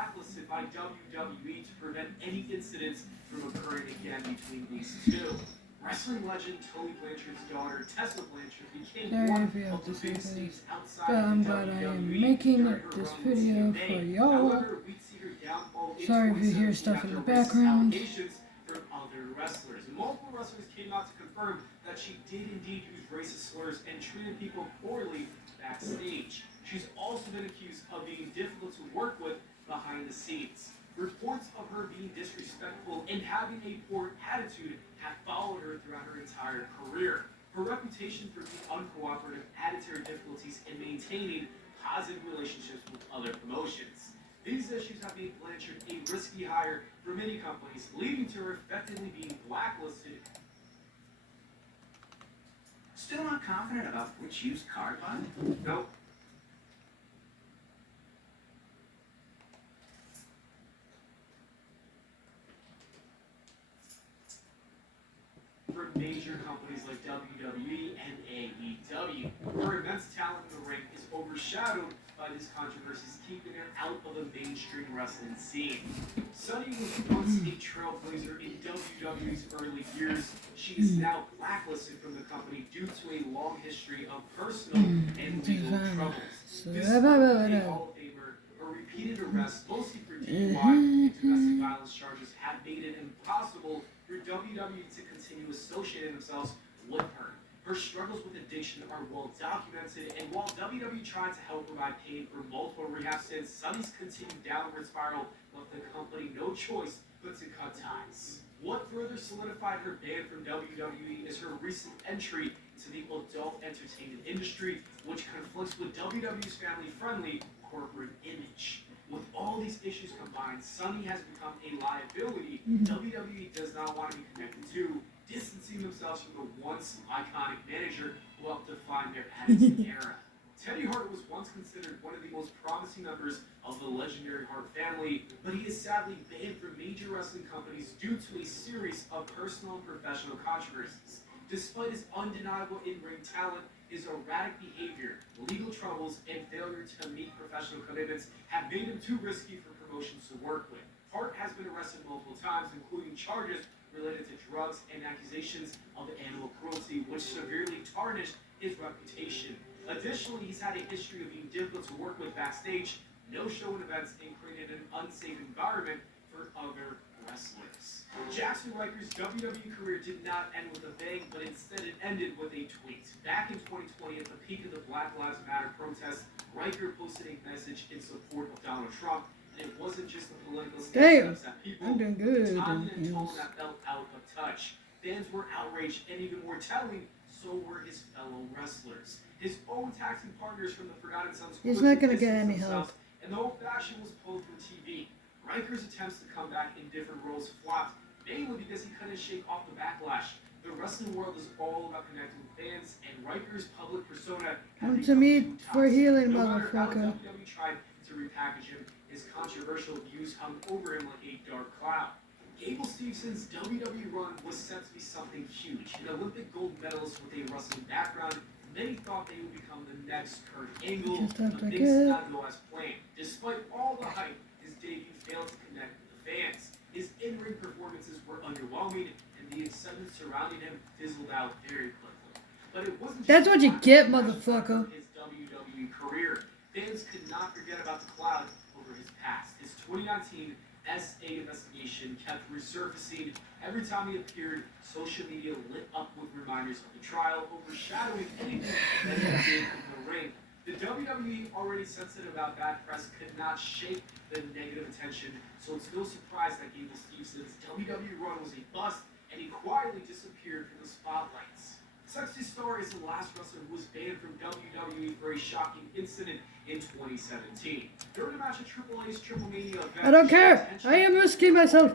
blacklisted by WWE to prevent any incidents from occurring again between these two. Wrestling legend Tully Blanchard's daughter, Tessa Blanchard, became one of the biggest names outside but I'm glad I am making this video for y'all. Sorry if you hear stuff in the background. From other wrestlers. Multiple wrestlers came out to confirm that she did indeed use racist slurs and treated people poorly backstage. She's also been accused of being difficult to work with behind the scenes. Reports of her being disrespectful and having a poor attitude have followed her throughout her entire career. Her reputation for being uncooperative added to her difficulties in maintaining positive relationships with other promotions. These issues have made Blanchard a risky hire for many companies, leading to her effectively being blacklisted. Still not confident about which used car to buy? Nope. For major companies like WWE and AEW. Her immense talent in the ring is overshadowed by these controversies, keeping her out of the mainstream wrestling scene. Sunny was once a trailblazer in WWE's early years. She is now blacklisted from the company due to a long history of personal and legal troubles. Despite being a Hall of Famer, her repeated arrests, mostly for DUI and domestic violence charges, have made it impossible for WWE to continue associating themselves with her. Her struggles with addiction are well documented, and while WWE tried to help her by paying for multiple rehab stints, Sunny's continued downward spiral left the company no choice but to cut ties. What further solidified her ban from WWE is her recent entry into the adult entertainment industry, which conflicts with WWE's family-friendly corporate image. With all these issues combined, Sunny has become a liability WWE does not want to be connected to, distancing themselves from the once iconic manager who helped define their attitude era. Teddy Hart was once considered one of the most promising members of the legendary Hart family, but he is sadly banned from major wrestling companies due to a series of personal and professional controversies. Despite his undeniable in-ring talent, his erratic behavior, legal troubles, and failure to meet professional commitments have made him too risky for promotions to work with. Hart has been arrested multiple times, including charges related to drugs and accusations of animal cruelty, which severely tarnished his reputation. Additionally, he's had a history of being difficult to work with backstage, no-show events, and created an unsafe environment for other wrestlers. Jackson Riker's WWE career did not end with a bang, but instead it ended with a tweet. Back in 2020, at the peak of the Black Lives Matter protests, Riker posted a message in support of Donald Trump, and it wasn't just the political stance that people, I'm doing good. the tone and tone that felt out of touch. Fans were outraged, and even more telling, so were his fellow wrestlers. His own taxi partners from the Forgotten Sons. He's not gonna get any help. And the whole faction was pulled from TV. Riker's attempts to come back in different roles flopped, mainly because he couldn't shake off the backlash. The wrestling world is all about connecting with fans, and Riker's public persona Come to me for healing, no matter how motherfucker. WWE tried to repackage him, his controversial views hung over him like a dark cloud. Gable Stevenson's WWE run was set to be something huge. An Olympic gold medalist with a wrestling background, many thought they would become the next Kurt Angle, but things did not go as planned. Despite all the hype, his debut failed to connect with the fans. His in-ring performances were underwhelming, and the excitement surrounding him fizzled out very quickly. But it wasn't That's what you get, motherfucker. His WWE career. Fans could not forget about the cloud over his past. His 2019 SA investigation kept resurfacing. Every time he appeared, social media lit up with reminders of the trial, overshadowing anything that he did in the ring. The WWE, already sensitive about bad press, could not shake the negative attention, so it's no surprise that Gable Stevenson's WWE run was a bust, and he quietly disappeared from the spotlights. Sexy Star is the last wrestler who was banned from WWE for a shocking incident in 2017. During a match at Triple A's Triple Mania event, I don't care. I am risking myself.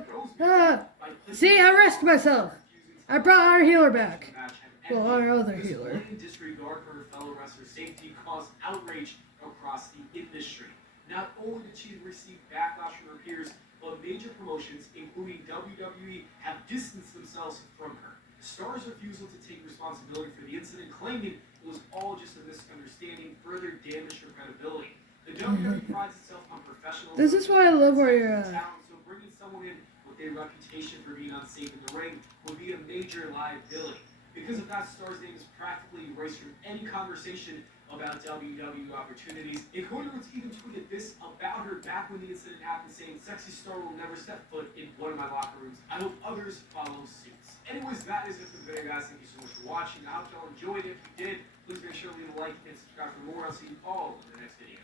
See, I risked myself. I brought our healer back. Well, our other healer. Disregard for her fellow wrestler's safety caused outrage across the industry. Not only did she receive backlash from her peers, but major promotions, including WWE, have distanced themselves from her. Star's refusal to take responsibility for the incident, claiming it was all just a misunderstanding, further damaged her credibility. The WWE prides itself on professionalism. This is why I love where you're at. So bringing someone in with a reputation for being unsafe in the ring would be a major liability. Because of that, Star's name is practically erased from any conversation about WWE opportunities. Including even tweeted this about her back when the incident happened, saying, "Sexy Star will never step foot in one of my locker rooms. I hope others follow suit." Anyways, that is it for the video, guys. Thank you so much for watching. I hope y'all enjoyed it. If you did, please make sure to leave a like and subscribe for more. I'll see you all in the next video.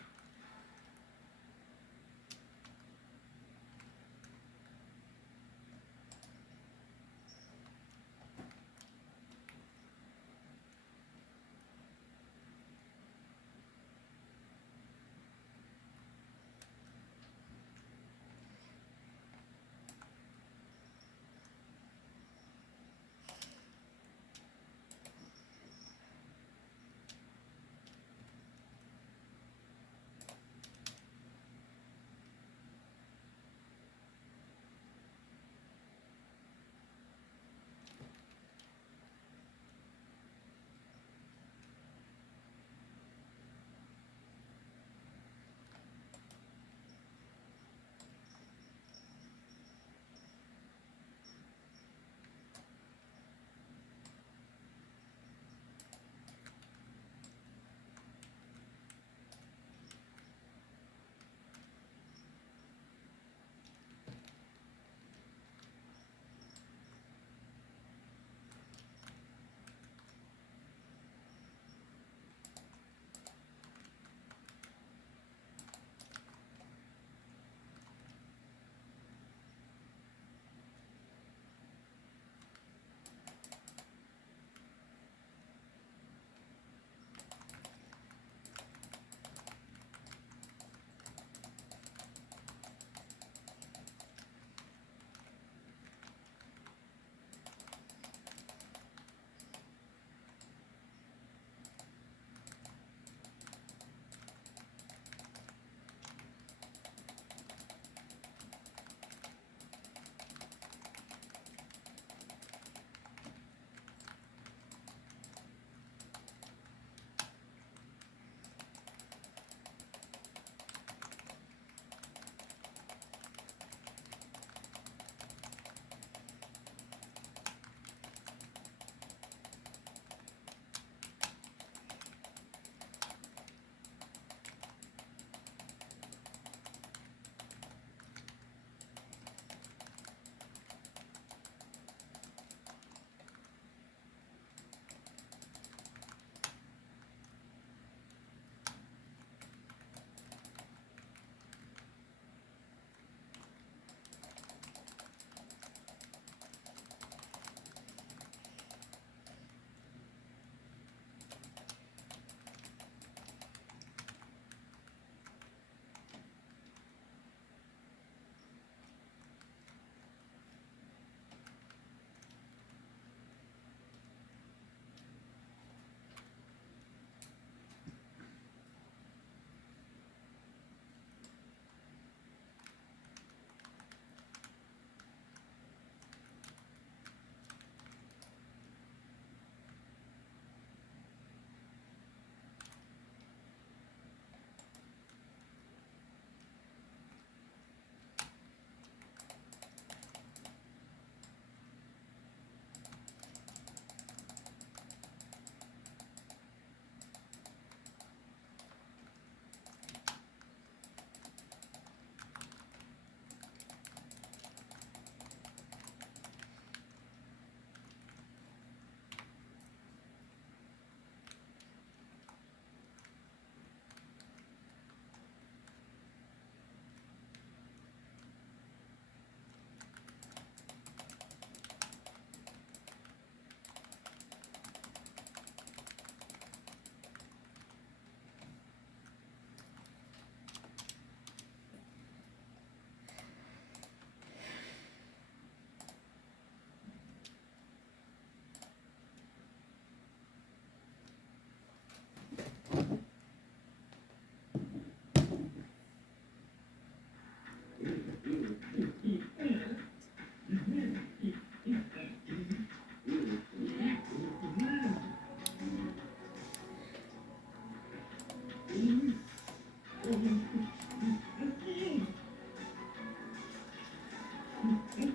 Lost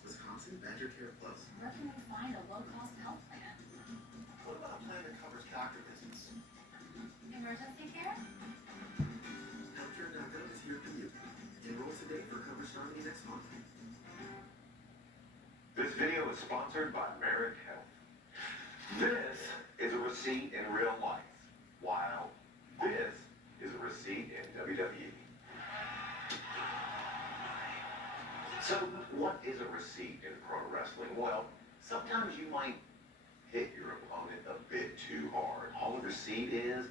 Wisconsin, Badger Care Plus. Where can we find a low-cost health plan? What about a plan that covers doctor visits? Emergency care? Healthcare.gov is here for you. Enroll today for coverage starting next month. This video is sponsored by Merrick Health. This is a receipt in real life, while this is a receipt in WWE. So, what is a receipt in pro wrestling? Well, sometimes you might hit your opponent a bit too hard. All a receipt is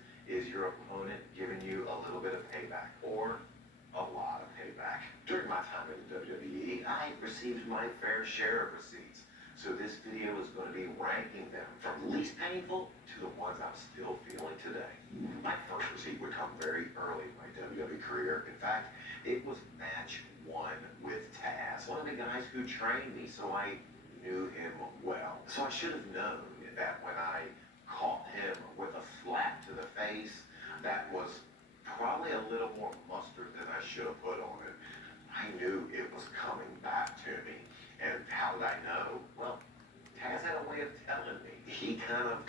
your opponent giving you a little bit of payback, or a lot of payback. During my time in the WWE, I received my fair share of receipts. So this video is going to be ranking them from least painful to the ones I'm still feeling today. My first receipt would come very early in my WWE career. In fact, it was match 1 with Taz, one of the guys who trained me, so I knew him well. So I should have known that when I caught him with a slap to the face, that was probably a little more mustard than I should have put on it. I knew it was coming back to me. And how did I know? Well, Taz had a way of telling me. He kind of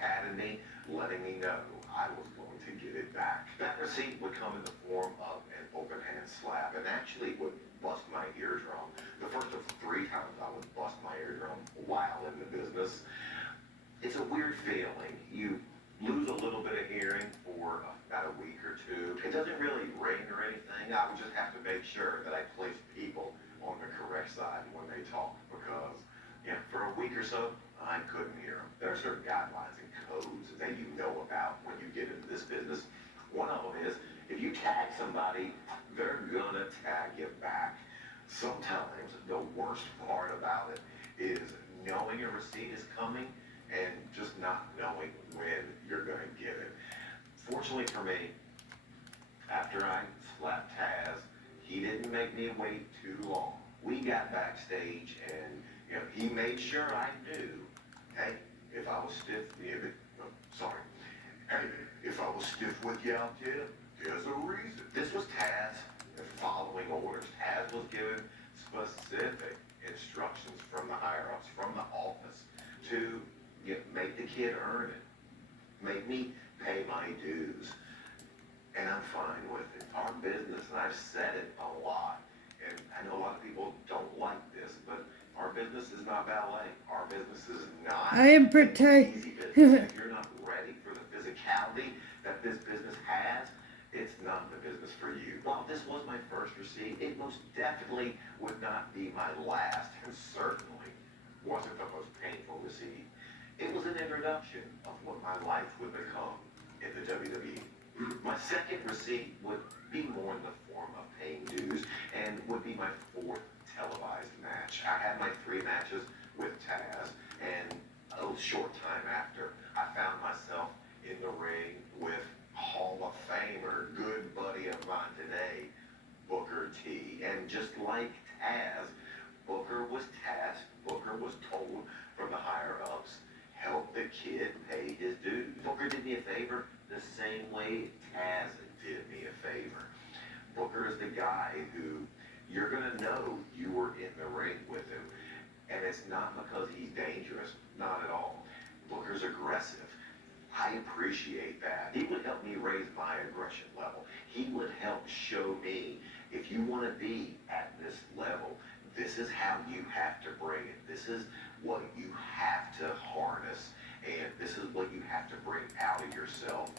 patted me, letting me know I was going to get it back. That receipt would come in the form of an open hand slap, and actually would bust my eardrum. The first of 3 times I would bust my eardrum while in the business. It's a weird feeling. You lose a little bit of hearing for about a week or 2. It doesn't really ring or anything. I would just have to make sure that I place people on the correct side when they talk, because for a week or so, I couldn't hear them. There are certain guidelines and codes that you know about when you get into this business. One of them is, if you tag somebody, they're gonna tag you back. Sometimes the worst part about it is knowing a receipt is coming and just not knowing when you're gonna get it. Fortunately for me, after I slapped Taz, he didn't make me wait too long. We got backstage, and he made sure I knew, hey, if I was stiff, hey, if I was stiff with you out there, there's a reason. This was Taz following orders. Taz was given specific instructions from the higher-ups, from the office, to make the kid earn it, make me pay my dues. And I'm fine with it. Our business, and I've said it a lot, and I know a lot of people don't like this, but our business is not ballet. Our business is not I am an easy business. If you're not ready for the physicality that this business has, it's not the business for you. While this was my first receipt, it most definitely would not be my last, and certainly wasn't the most painful receipt. It was an introduction of what my life would become in the WWE. My second receipt would be more in the form of paying dues, and would be my 4th televised match. I had my 3 matches with Taz, and a short time after, I found myself in the ring with Hall of Famer, good buddy of mine today, Booker T. And just like Taz, Booker was tasked, Booker was told from the higher-ups, help the kid pay his dues. Booker did me a favor the same way Taz did me a favor. Booker is the guy who you're going to know you were in the ring with him. And it's not because he's dangerous, not at all. Booker's aggressive. I appreciate that. He would help me raise my aggression level. He would help show me, if you want to be at this level, this is how you have to bring it. This is what you have to harness, and this is what you have to bring out of yourself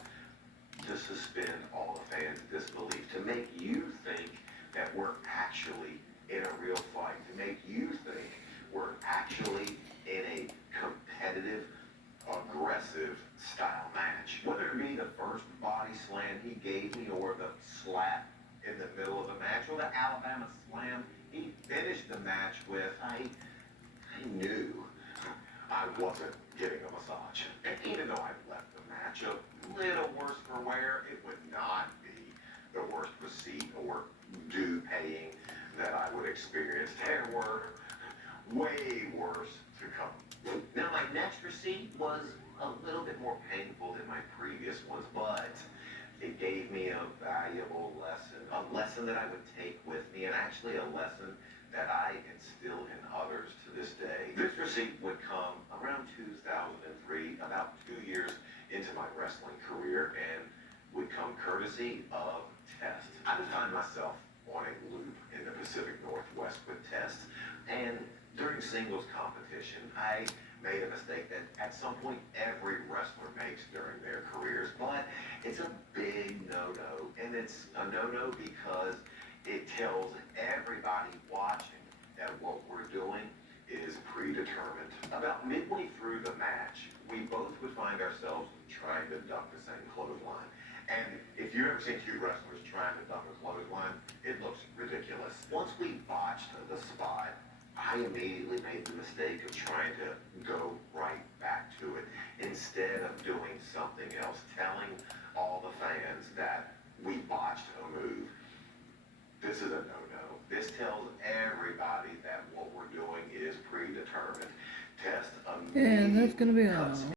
to suspend all the fans' disbelief, to make you think that we're actually in a real fight, to make you think we're actually in a competitive, aggressive style match. Whether it be the first body slam he gave me, or the slap in the middle of the match, or the Alabama slam he finished the match with, I knew I wasn't getting a massage. And even though I left the match a little worse for wear, it would not be the worst receipt or due paying that I would experience. There were way worse to come. Now, my next receipt was a little bit more painful than my previous ones, but it gave me a valuable lesson, a lesson that I would take with me, and actually a lesson that I instill in others to this day. This receipt would come around 2003, about 2 years into my wrestling career, and would come courtesy of Test. I would find myself on a loop in the Pacific Northwest with Test, and during singles competition, I made a mistake that at some point every wrestler makes during their careers, but it's a big no-no, and it's a no-no because it tells everybody watching that what we're doing is predetermined. About midway through the match, we both would find ourselves trying to duck the same clothesline. And if you've ever seen two wrestlers trying to duck a clothesline, it looks ridiculous. Once we botched the spot, I immediately made the mistake of trying to go right back to it instead of doing something else, telling all the fans that we botched a move. This is a no-no. This tells everybody that what we're doing is predetermined. Test And that's gonna be cuts all.